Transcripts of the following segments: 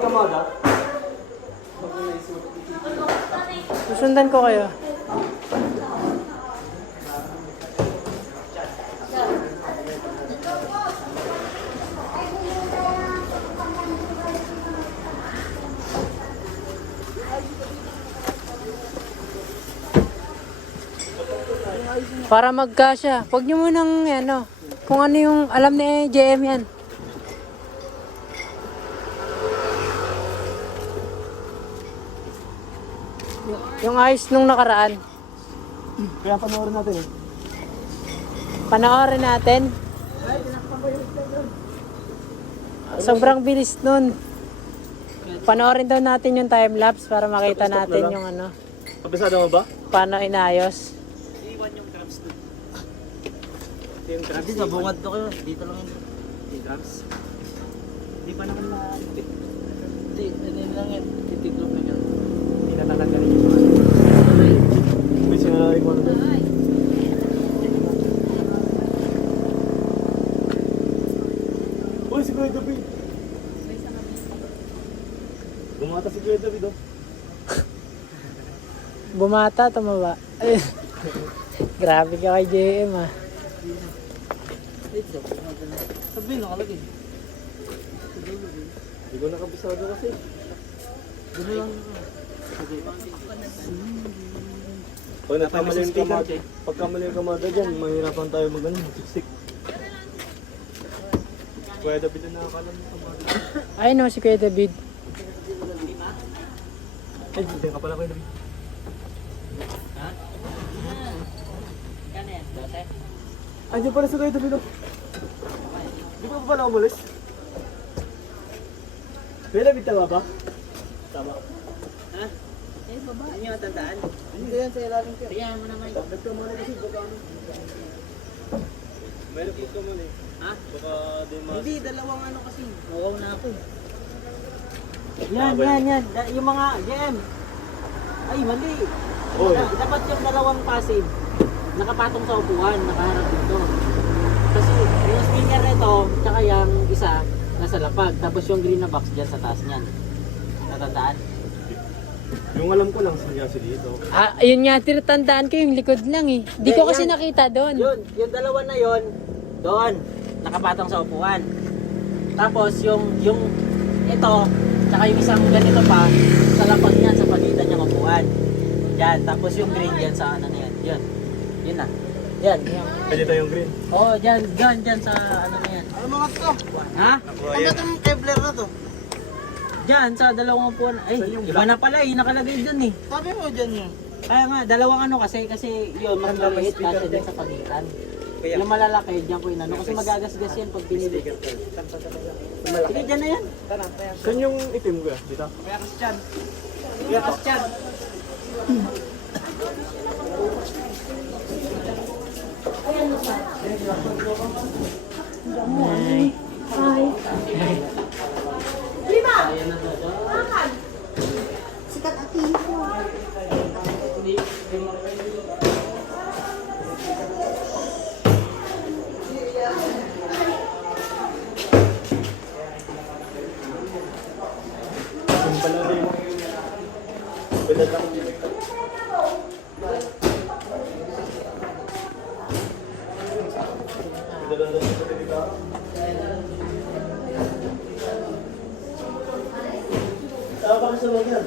Kamada? Susundan ko kayo. Para magkasya. Huwag nyo munang ano, kung ano yung alam ni JM yan. Yung ayos nung nakaraan. Kaya panoorin natin eh. Panoorin natin. Sobrang bilis nun. Panoorin daw natin yung time-lapse para makita natin yung ano. Kabisado mo ba? Paano inayos. Iwan yung drums doon. Yung drums. Hindi, sa bungad to kayo. Dito lang yun. Yung drums. Hindi pa naman na-fit. Hindi, ano lang yan. Titiklop na yan. Hindi na tatanggalin yung mga. May sinalarin ko na doon. Uy, si Kuya David. Bumata si Kuya David oh. Bumata, tumaba. Grabe ka kay JM ah. Dito, sabihin, nakalagay. Hindi ko nakabisado kasi. Dito lang. Pag nagkamali yung kamada, pagkamali yung kamada dyan, mahirapan tayo mag-ano, siksik. Kuya David na nakakalam yung kamada. Ay no, si Kuya David. Ay, hindi ka pala Kuya David. Andiyan pala si Kuya David oh. Di ba pala umalis? Kuya David, tama ba? Tama. Ha? Eh, baba. Ano yung tandaan? Hindi yan sa ilalim ko. Tingnan mo naman. Nagkamali kasi baka ano. Meron po kamali. Ha? Baka di mas... Hindi, dalawang ano kasi. Mukaw na ako. Yan. Yung mga GM. Ay, mali. Oy. Dapat yung dalawang passive. Nakapatong sa upuan, nakaharap dito. Kasi yung speaker nito, tsaka yung isa, nasa lapag. Tapos yung green na box dyan sa taas niyan. Natandaan? Yung alam ko lang siya dito. Ah, yun nga, tinatandaan ko yung likod lang eh. Di ko kasi yan. nakita doon. Yung dalawa na yon, doon, nakapatong sa upuan. Tapos yung ito, tsaka yung isang ganito pa, sa lapag niyan, sa pagitan niyang upuan. Yan, tapos yung green dyan sa ano na yan. Yun na. Yan. Pwede tayong green. Oh, dyan sa ano na yan. Ano mga to? Ha? Ano itong Kevlar na to? Dyan, sa dalawang upuan. Ay, iba na pala eh, nakalagay dun eh. Sabi mo dyan yun. Kaya nga, dalawang ano kasi yun, mas maliit kasi dyan sa pagitan. Yung malalaki, dyan ko inano. Kasi magagasgas yan pag pinili. Sige, dyan na yan. Saan yung itim ko? Dito? Kaya kasi dyan. Kaya kas dyan. Sikat at info. Yung pala rin. Pwede lang. Pwede lang sa pagkakita. Saan ba sa loob yan?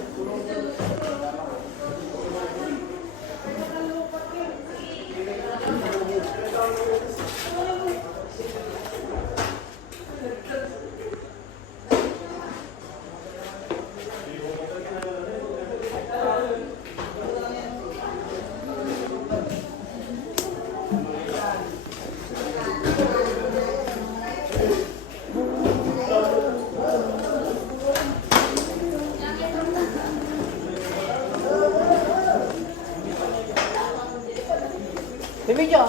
Bibidyo.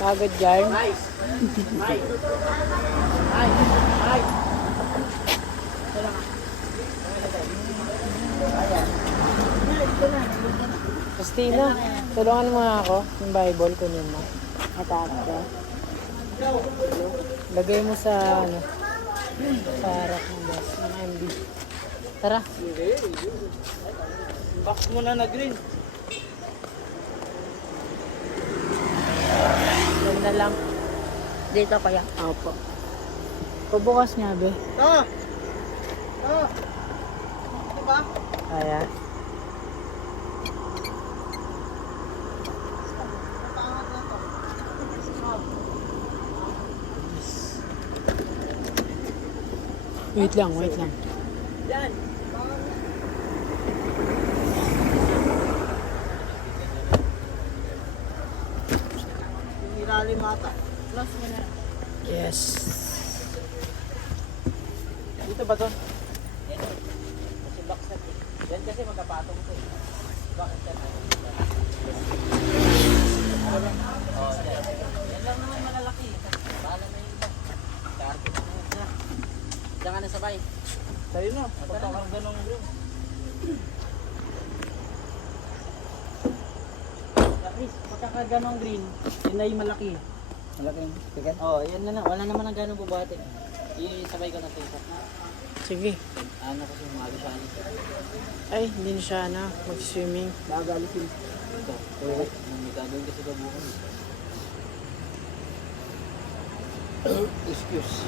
Pagod dyan. Nice. Nice. Nice. Nice. Christina, tulungan mo nga ako. Yung Bible, kunin mo. Matanda. Lagay mo sa, ano, sa harap ng boss, ng MB. Tara. Box mo na green. Yan na lang. Dito kaya. Opo. Pabukas nga, be. Ah! Ah! Diba? Kaya. Wait lang, wait lang. Yung ilalim ata. Plus mo na. Yes. Dito ba to? Kasi box set eh. Yan kasi magkapatong to eh. Box set. Oh, yan lang naman malalaki. Bahala na yung iba. Carpet na yan na. Diyan ka na sabay. Sa'yo na. Pagkakang ganong green. Chris, pagkakaganong green, yun na yung malaki. Malaking ticket. Oh, yan na lang. Wala naman ang ganong bubate. Isabay ko na ito isa. Sige. Ano kasi umaga siya. Ay, hindi na siya na mag-swimming. Nagalisin. Ito. May gagawin kasi gabuhan. Excuse.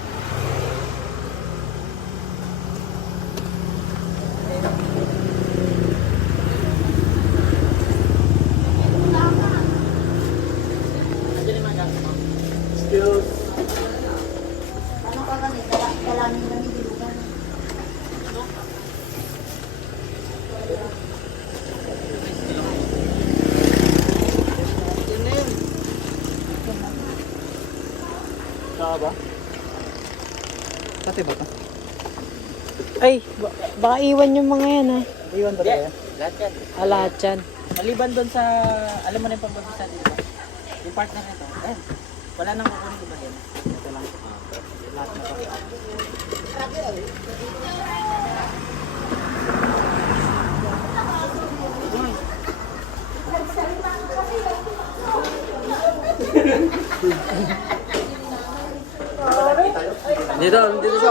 Nandiyan yung mga gamit mo. Excuse. Ano ka kami? Dalamin kami dilugan. Yan na yun. Saka ba? Pati ba ito? Ay, baka iwan yung mga yan, ha? Iwan ba tayo? Lahat yan. Lahat yan. Maliban doon sa, alam mo na yung pambabisa dito ba? Yung partner nito. Ayan. Wala nang kukunin iba din. Ito lang. Lahat na to. Dito sa